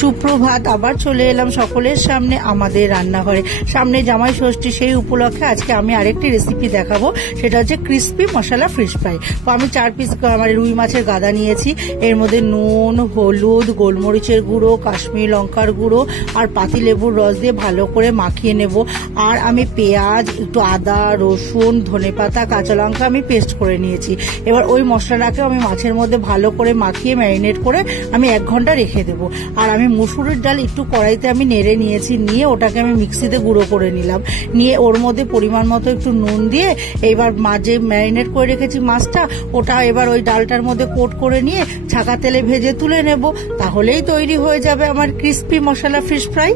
সুপ্রভাত, আবার চলে এলাম সকলের সামনে আমাদের রান্নাঘরে। সামনে জামাই ষষ্ঠী, সেই উপলক্ষে আজকে আমি আরেকটি রেসিপি দেখাবো, সেটা হচ্ছে ক্রিস্পি মশলা ফিশ ফ্রাই। তো আমি 4 পিস রুই মাছের গাদা নিয়েছি। এর মধ্যে নুন, হলুদ, গোলমরিচের গুঁড়ো, কাশ্মীরি লঙ্কার গুঁড়ো আর পাতিলেবুর রস দিয়ে ভালো করে মাখিয়ে নেব। আর আমি পেঁয়াজ, একটু আদা, রসুন, ধনেপাতা, কাঁচা লঙ্কা আমি পেস্ট করে নিয়েছি। এবার ওই মশলাটাকে আমি মাছের মধ্যে ভালো করে মাখিয়ে ম্যারিনেট করে আমি 1 ঘন্টা রেখে দেবো। আর আমি মুসুরির ডাল একটু কড়াইতে আমি নেড়ে নিয়েছি, নিয়ে ওটাকে আমি মিক্সিতে গুঁড়ো করে নিলাম। নিয়ে ওর মধ্যে পরিমাণ মতো একটু নুন দিয়ে এবার মাঝে ম্যারিনেট করে রেখেছি মাছটা, ওটা এবার ওই ডালটার মধ্যে কোট করে নিয়ে ছাকা তেলে ভেজে তুলে নেব। তাহলেই তৈরি হয়ে যাবে আমার ক্রিস্পি মশলা ফিশ ফ্রাই।